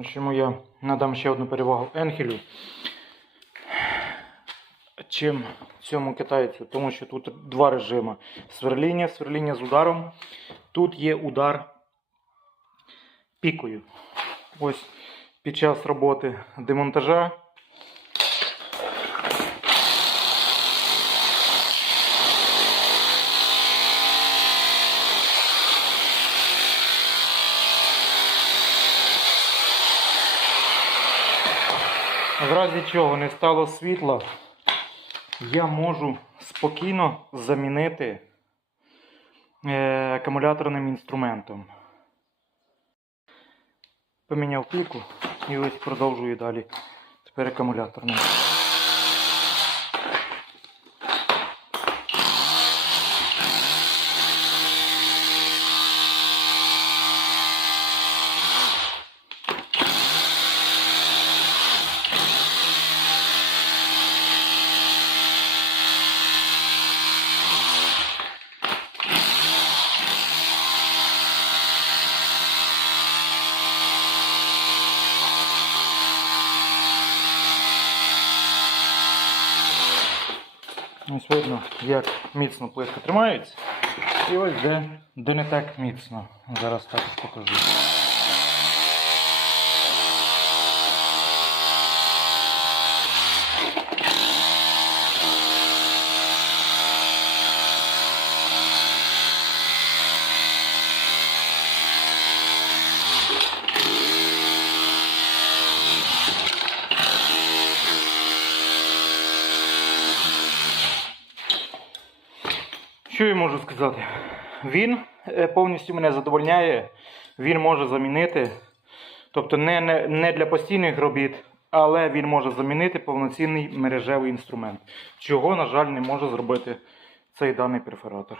Чому я надам ще одну перевагу Енхелю. Чим цьому китайцю? Тому що тут два режими: сверління, сверління з ударом. Тут є удар пікою. Ось під час роботи демонтажа. В разі чого не стало світла, я можу спокійно замінити е, акумуляторним інструментом. Поміняв піку і ось продовжую далі. Тепер акумуляторним. Ось видно, як міцно плитка тримається. І ось де, де не так міцно. Зараз також покажу. Що я можу сказати? Він е, повністю мене задовольняє, він може замінити, тобто не, не, не для постійних робіт, але він може замінити повноцінний мережевий інструмент, чого, на жаль, не може зробити цей даний перфоратор.